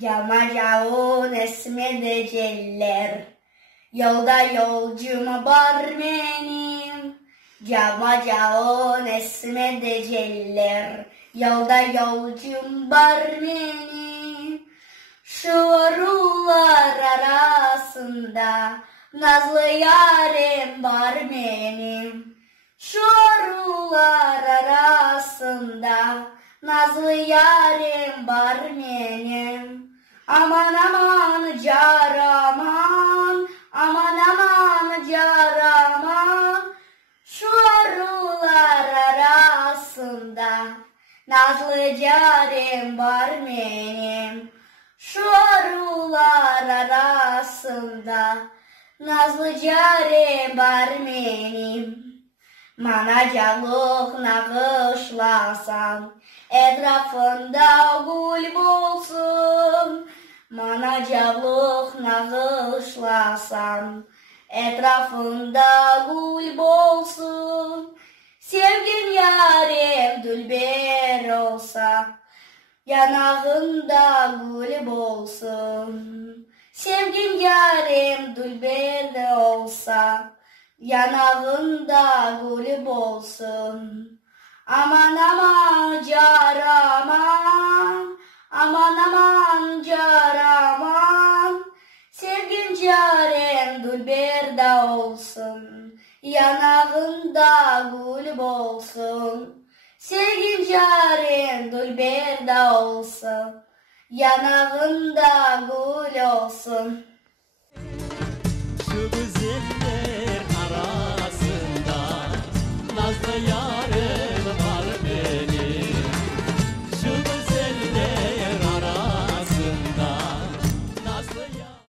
Camacağın esmede celler, yolda yolcum var benim. Camacağın esmede celler, yolda yolcum var benim. Şu arılar arasında nazlı yarim var benim. Şu arılar arasında nazlı yarim var benim. Aman aman car aman, aman aman car aman. Şu arılar arasında nazlı yarim var benim. Şu arılar arasında nazlı yarim var benim. Manacalıq nağışlasan, etrafında gül bolsun. Manacalıq nağışlasan, etrafında gül bolsun. Sevgin yarim dülber olsa, yanağında gül bolsun. Sevgin yarim dülber de olsa, yanağında gül bolsun. Aman aman car aman, aman aman car aman. Sevgin carim dülber de olsun, yanağında gül bolsun. Sevgin carim dülber de olsun, yanağında gül olsun. Şu güzeller arasında nazlı yar